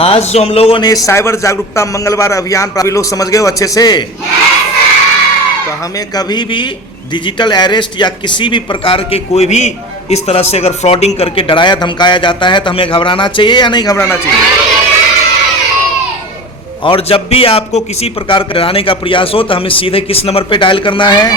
आज जो हम लोगों ने साइबर जागरूकता मंगलवार अभियान पर लोग समझ गए हो अच्छे से। तो हमें कभी भी डिजिटल अरेस्ट या किसी भी प्रकार के कोई भी इस तरह से अगर फ्रॉडिंग करके डराया धमकाया जाता है तो हमें घबराना चाहिए या नहीं घबराना चाहिए। और जब भी आपको किसी प्रकार का डराने का प्रयास हो तो हमें सीधे किस नंबर पे डायल करना है?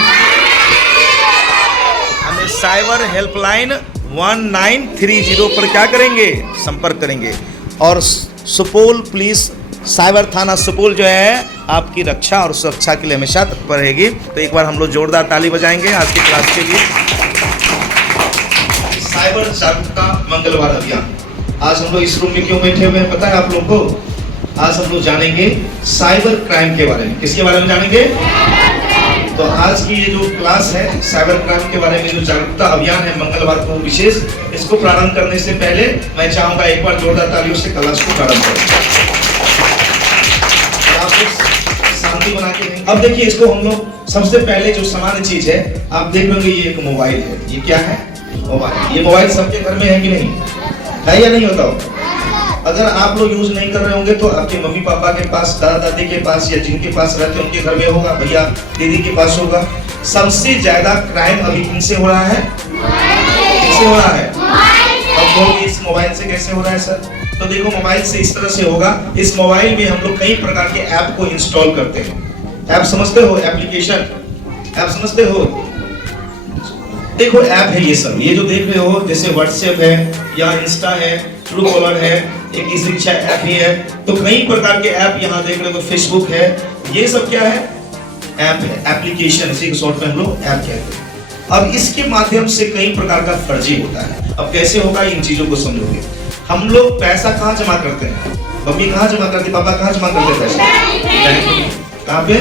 हमें साइबर हेल्पलाइन 1930 पर क्या करेंगे? संपर्क करेंगे। और सुपौल पुलिस साइबर थाना सुपौल जो है आपकी रक्षा और सुरक्षा के लिए हमेशा तत्पर रहेगी। तो एक बार हम लोग जोरदार ताली बजाएंगे आज की क्लास के लिए। साइबर जागरूकता मंगलवार अभियान, आज हम लोग इस रूम में क्यों बैठे हुए हैं पता है आप लोग को? आज हम लोग जानेंगे साइबर क्राइम के बारे में। किसके बारे में जानेंगे? तो आज की ये जो क्लास है साइबर क्राइम के बारे में जो जागरूकता अभियान है मंगलवार को विशेष, इसको प्रारंभ करने से पहले मैं चाहूंगा एक बार जोरदार तालियों से क्लास को प्रारंभ करें। शांति बना के अब देखिए, इसको हम लोग सबसे पहले जो सामान्य चीज है आप देख लोगे, ये एक मोबाइल है। ये क्या है? मोबाइल। ये मोबाइल सबके घर में है कि नहीं है या नहीं होता हो? अगर आप लोग यूज नहीं कर रहे होंगे तो आपके मम्मी पापा के पास, दादा दादी के पास या जिनके पास रहते हैं उनके घर में होगा, भैया दीदी के पास होगा। सबसे ज्यादा क्राइम अभी किनसे हो रहा है? किससे हो रहा है? अब लोग इस मोबाइल से कैसे हो रहा है सर? तो देखो, मोबाइल से इस तरह से होगा। इस मोबाइल में हम लोग कई प्रकार के ऐप को इंस्टॉल करते हैं। ऐप समझते हो? एप्लीकेशन ऐप समझते हो? देखो ऐप है ये सब, ये जो देख रहे हो जैसे व्हाट्सएप है या इंस्टा है, ट्रू कॉलर है, एक ई शिक्षा ऐप ही है। तो कई प्रकार के ऐप यहाँ देख रहे हो, फेसबुक है, ये सब क्या है? ऐप है, एप्लीकेशन, इसी को शॉर्ट में हम लोग ऐप कहते हैं। अब इसके माध्यम से कई प्रकार का फर्जी होता है। अब कैसे होगा इन चीजों को समझोगे। हम लोग पैसा कहाँ जमा करते हैं? मम्मी कहाँ जमा करती, पापा कहाँ जमा करते पैसा? बैंक में। कहाँ पे?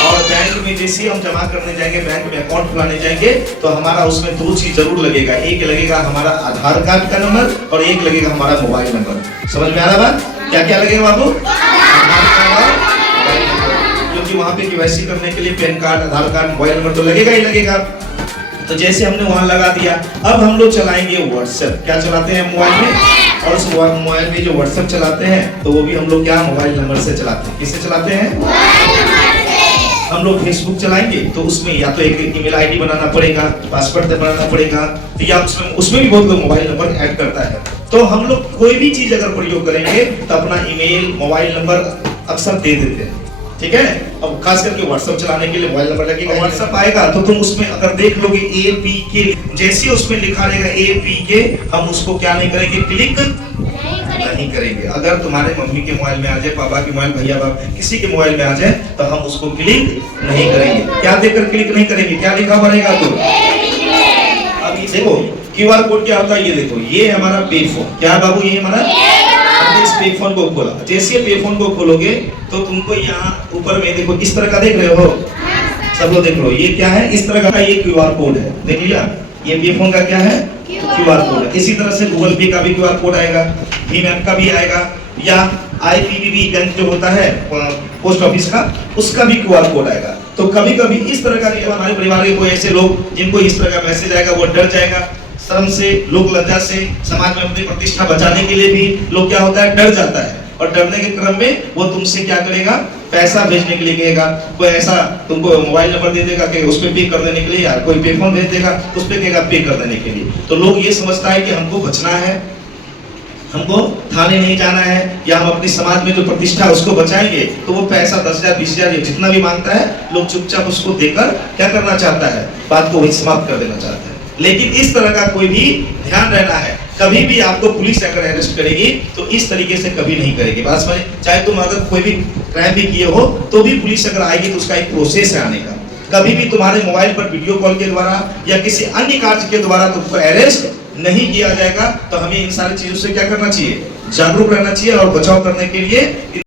और बैंक में जैसे हम जमा करने जाएंगे, बैंक में अकाउंट खुलाने जाएंगे तो हमारा उसमें दो चीज जरूर लगेगा। एक लगेगा हमारा आधार कार्ड का नंबर और एक लगेगा हमारा मोबाइल नंबर। समझ में आ रहा बात? क्या क्या लगेगा बाबू? क्योंकि वहाँ पे केवाईसी करने के लिए पैन कार्ड, आधार कार्ड, मोबाइल नंबर तो लगेगा ही लगेगा। तो जैसे हमने वहाँ लगा दिया, अब हम लोग चलाएंगे व्हाट्सएप। क्या चलाते हैं मोबाइल में? और उस मोबाइल में जो व्हाट्सएप चलाते हैं तो वो भी हम लोग क्या मोबाइल नंबर से चलाते हैं। किससे चलाते हैं? हम लोग फेसबुक चलाएंगे तो उसमें या तो एक ईमेल आईडी बनाना पड़ेगा, पासवर्ड बनाना पड़ेगा, तो या उसमें भी बहुत लोग मोबाइल नंबर ऐड करता है। तो हम लोग कोई भी चीज अगर प्रयोग करेंगे तो अपना ईमेल, मोबाइल नंबर अक्सर दे देते हैं। ठीक है? अब खास करके व्हाट्सएप चलाने के लिए मोबाइल नंबर लगेगा। व्हाट्सएप आएगा तो तुम उसमें अगर देख लोगे APK, जैसे उसमें लिखा रहेगा APK, हम उसको क्या नहीं करेंगे? क्लिक नहीं करेंगे। अगर तुम्हारे मम्मी के मोबाइल में आ जाए, पापा के मोबाइल, भैया बाप किसी के मोबाइल में आ जाए तो हम उसको क्लिक नहीं करेंगे। क्या देखकर क्लिक नहीं करेंगे? क्या लिखा हुआ रहेगा? तो अब ये देखो QR कोड क्या होता है, ये देखो, ये हमारा पे फोन। क्या है बाबू? ये हमारा हमने इस पे फोन को खोला। जैसे पे फोन को खोलोगे तो तुमको यहाँ ऊपर में देखो इस तरह का देख रहे हो, सब लोग देख लो, ये क्या है? इस तरह का ये QR कोड है। देख लिया? ये पे फोन का क्या है? QR कोड है। इसी तरह से गूगल पे का भी QR कोड आएगा, भीम ऐप का भी आएगा, या IPPB बैंक जो होता है पोस्ट ऑफिस का, उसका भी QR कोड आएगा। तो कभी कभी इस तरह का हमारे परिवार के कोई ऐसे लोग जिनको इस तरह का मैसेज आएगा वो डर जाएगा, शर्म से, लोक लज्जा से, समाज में अपनी प्रतिष्ठा बचाने के लिए भी लोग क्या होता है? डर जाता है। और डरने के क्रम में वो तुमसे क्या करेगा? पैसा भेजने के लिए कहेगा। कोई ऐसा तुमको मोबाइल नंबर दे देगा कि उस पे पे कर देने के लिए, या कोई पे फोन भेज देगा उस पे कहेगा पे कर देने के लिए। तो लोग ये समझता है कि हमको बचना है, हमको थाने नहीं जाना है, या हम अपनी समाज में जो प्रतिष्ठा है उसको बचाएंगे, तो वो पैसा 10,000 20,000 जितना भी मांगता है, लोग चुपचाप उसको देकर क्या करना चाहता है? बात को वही समाप्त कर देना चाहता है। लेकिन इस तरह का कोई भी ध्यान रहना है, कभी भी आपको पुलिस अगर अरेस्ट करेगी तो इस तरीके से कभी नहीं करेगी। बात समझे? चाहे तुम अगर कोई भी क्राइम भी किए हो तो भी पुलिस अगर आएगी तो उसका एक प्रोसेस है आने का। कभी भी तुम्हारे मोबाइल पर वीडियो कॉल के द्वारा या किसी अन्य कार्य के द्वारा तुमको अरेस्ट नहीं किया जाएगा। तो हमें इन सारी चीजों से क्या करना चाहिए? जागरूक रहना चाहिए और बचाव करने के लिए